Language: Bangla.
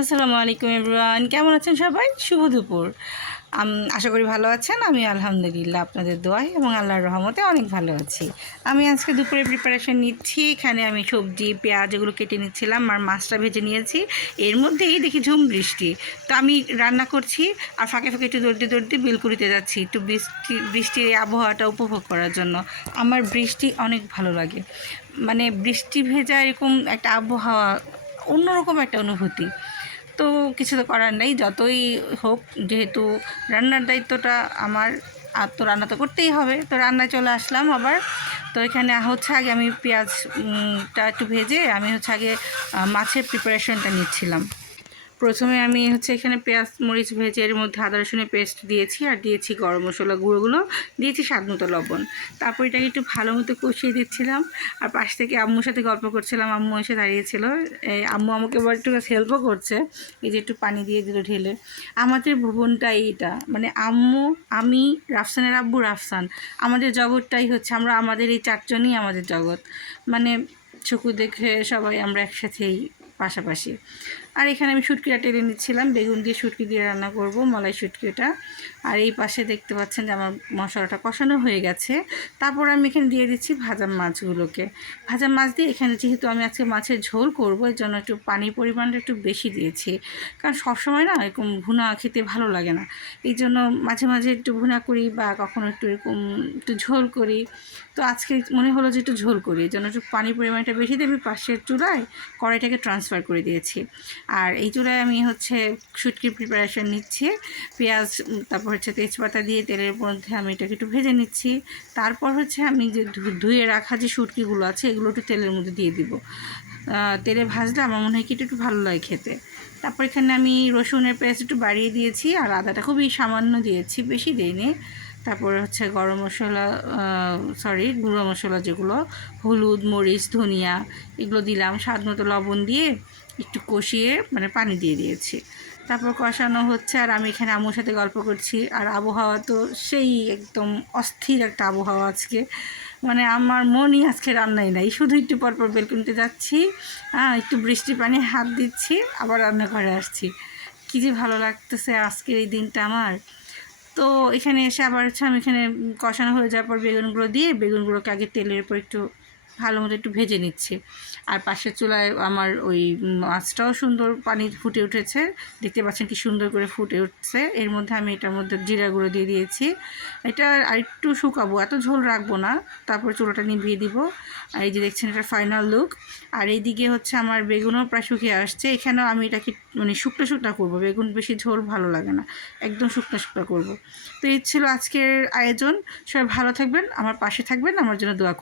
আসসালামু আলাইকুম এভরিওয়ান। কেমন আছেন সবাই? শুভ দুপুর। আশা করি ভালো আছেন। আমি আলহামদুলিল্লাহ আপনাদের দোয়াই এবং আল্লাহর রহমতে অনেক ভালো আছি। আমি আজকে দুপুরে প্রিপারেশন নিচ্ছি। এখানে আমি সবজি, পেঁয়াজ এগুলো কেটে নিচ্ছিলাম, আর মাছটা ভেজে নিয়েছি। এর মধ্যেই দেখি ঝুম বৃষ্টি। তো আমি রান্না করছি আর ফাঁকে ফাঁকে একটু দৌড়তে দৌড়তে বিলকুড়িতে যাচ্ছি, একটু বৃষ্টি, বৃষ্টির এই আবহাওয়াটা উপভোগ করার জন্য। আমার বৃষ্টি অনেক ভালো লাগে। মানে বৃষ্টি ভেজা এরকম একটা আবহাওয়া, অন্যরকম একটা অনুভূতি। তো কিছু তো করার নেই, যতই হোক, যেহেতু রান্নার দায়িত্বটা আমার, আর তো রান্না তো করতেই হবে। তো রান্নায় চলে আসলাম আবার। তো এখানে হচ্ছে আগে আমি পেঁয়াজটা একটু ভেজে, আমি হচ্ছে আগে মাছের প্রিপারেশনটা নিচ্ছিলাম। প্রথমে আমি হচ্ছে এখানে পেঁয়াজ, মরিচ ভেজে এর মধ্যে আদা, রসুনের পেস্ট দিয়েছি আর দিয়েছি গরম মশলা গুঁড়োগুলো, দিয়েছি স্বাদ মতো লবণ। তারপর এটাকে একটু ভালো মতো কষিয়ে দিচ্ছিলাম আর পাশ থেকে আম্মুর সাথে গল্প করছিলাম, আম্মু এসে দাঁড়িয়েছিল। এই আম্মু আমাকে এবার একটু হেল্পও করছে, এই যে একটু পানি দিয়ে দিল ঢেলে। আমাদের ভুবনটা এইটা মানে আম্মু, আমি, রাফসানের আব্বু, রাফসান, আমাদের জগৎটাই হচ্ছে, আমরা আমাদের এই চারজনই আমাদের জগৎ। মানে চকু দেখে সবাই আমরা একসাথেই পাশাপাশি। আর এখানে আমি শুটকিটা টেনে নিচ্ছিলাম, বেগুন দিয়ে শুটকি দিয়ে রান্না করব, মলাই শুটকিটা। আর এই পাশে দেখতে পাচ্ছেন যে আমার মশলাটা কষানো হয়ে গেছে। তারপর আমি এখানে দিয়ে দিচ্ছি ভাজা মাছগুলোকে। ভাজা মাছ দিয়ে এখানে যেহেতু আমি আজকে মাছের ঝোল করব, এর জন্য একটু পানির পরিমাণটা একটু বেশি দিয়েছি। কারণ সবসময় না এরকম ভুনা খেতে ভালো লাগে না। এই জন্য মাঝে মাঝে একটু ভুনা করি বা কখনো একটু এরকম একটু ঝোল করি। তো আজকে মনে হলো যে একটু ঝোল করি এই জন্য একটু পানির পরিমাণটা বেশি আমি পাশের চুলায় কড়াইটাকে ট্রান্সফার করে দিয়েছি। আর এই চুলায় আমি হচ্ছে শুটকির প্রিপারেশন নিচ্ছি। পেঁয়াজ তারপর হচ্ছে তেজপাতা দিয়ে তেলের মধ্যে আমি এটাকে একটু ভেজে নিচ্ছি। তারপর হচ্ছে আমি যে ধুয়ে রাখা যে শুটকিগুলো আছে, এগুলো একটু তেলের মধ্যে দিয়ে দিব। তেলে ভাজলে আমার মনে হয় কি একটু ভালো লাগে খেতে। তারপর এখানে আমি রসুনের পেস্ট একটু বাড়িয়ে দিয়েছি, আর আদাটা খুবই সামান্য দিয়েছি, বেশি দিইনি। তারপর হচ্ছে গরম মশলা সরি গুঁড়ো মশলা যেগুলো, হলুদ, মরিচ, ধনিয়া, এগুলো দিলাম, স্বাদ মতো লবণ দিয়ে একটু কষিয়ে মানে পানি দিয়ে দিয়েছি। তারপর কষানো হচ্ছে আর আমি এখানে আম্মুর সাথে গল্প করছি। আর আবহাওয়া তো সেই একদম অস্থির একটা আবহাওয়া আজকে। মানে আমার মনই আজকে রান্নাই নাই। শুধু একটু পরপর বেলকুনিতে যাচ্ছি হ্যাঁ একটু বৃষ্টি পানি হাত দিচ্ছি, আবার রান্নাঘরে আসছি। কী যে ভালো লাগতেছে আজকের এই দিনটা আমার। তো এখানে এসে আবার হচ্ছে আমি এখানে কষানো হয়ে যাওয়ার পর বেগুনগুলো দিয়ে বেগুনগুলোকে আগে তেলের উপর একটু ভালো মতো একটু ভেজে নিচ্ছি। আর পাশের চুলায় আমার ওই মাছটাও সুন্দর পানি ফুটে উঠেছে। দেখতে পাচ্ছেন কি সুন্দর করে ফুটে উঠছে। এর মধ্যে আমি এটার মধ্যে জিরা গুঁড়ো দিয়ে দিয়েছি। এটা আরেকটু শুকাবো, এত ঝোল রাখব না। তারপর চুলাটা নিভিয়ে দিব। আর এই যে দেখছেন এটা ফাইনাল লুক আর এইদিকে হচ্ছে আমার বেগুনও প্রায় শুকিয়ে আসছে। এখানেও আমি এটাকে মানে শুকনো শুকনো করব। বেগুন বেশি ঝোল ভালো লাগে না। একদম শুকনো শুকনো করব। তো এই ছিল আজকের আয়োজন। সবাই ভালো থাকবেন, আমার পাশে থাকবেন। আমার জন্য দোয়া